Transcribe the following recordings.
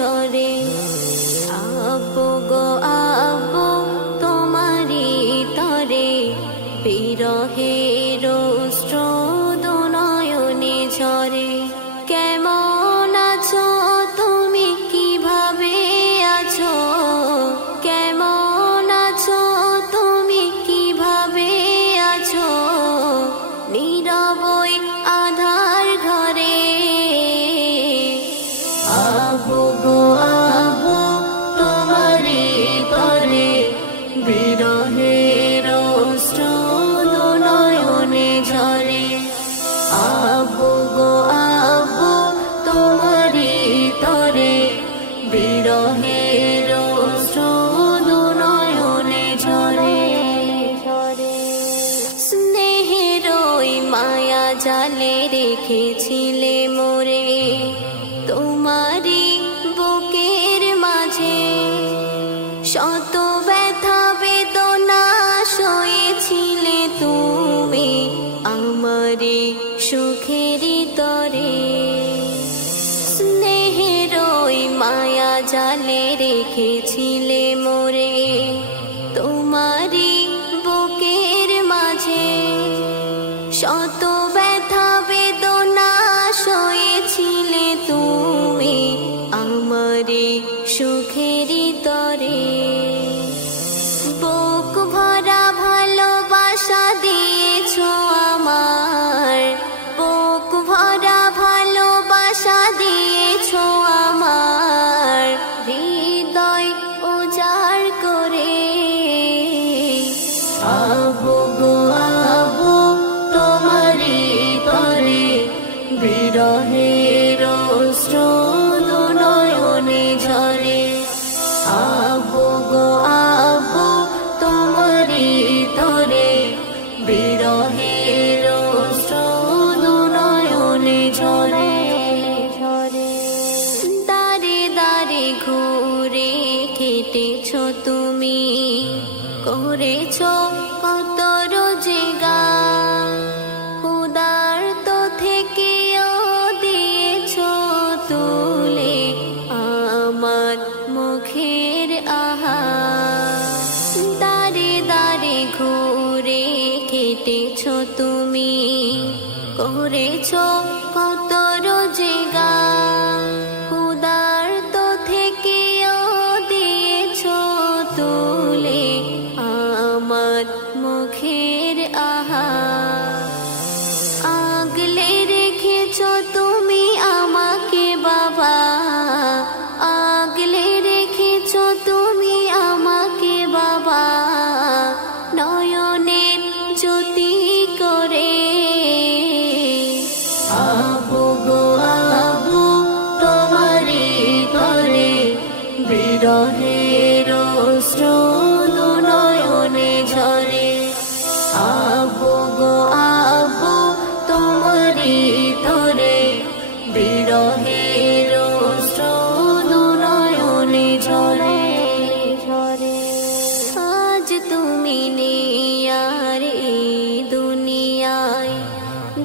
ঝরে আপো গো আপো তোমারি তরে। বিরহের স্রোত নয়নে ঝরে। কেমন জালে রেখেছিলে মোরে তোমারি বুকের মাঝে। শত ব্যথা বেদনা সয়েছিলে তুমি আমারি সুখেরই তরে। স্নেহের ওই মায়া জালে রেখেছিলে মোরে তোমারি বুকের মাঝে। শত ব্যথা কেটেছ তুমি। করেছ কত রোজগার। উদার তো থেকেও দিয়েছ তুলে আমার মুখের আহা দাঁড়ে দাঁড়ে ঘুরে কেটেছ তুমি। করেছ কত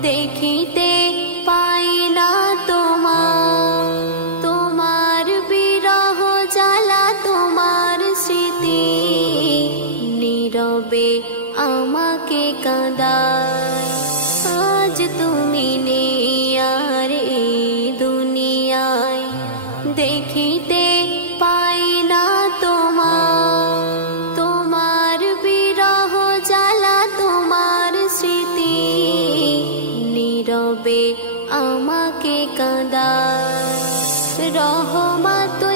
দেখিতে পাই না তোমার তোমার বিরহ জ্বালা তোমার স্মৃতি নীরবে আমাকে কাঁদায়। আমাকে কাঁদায় রহমাতুল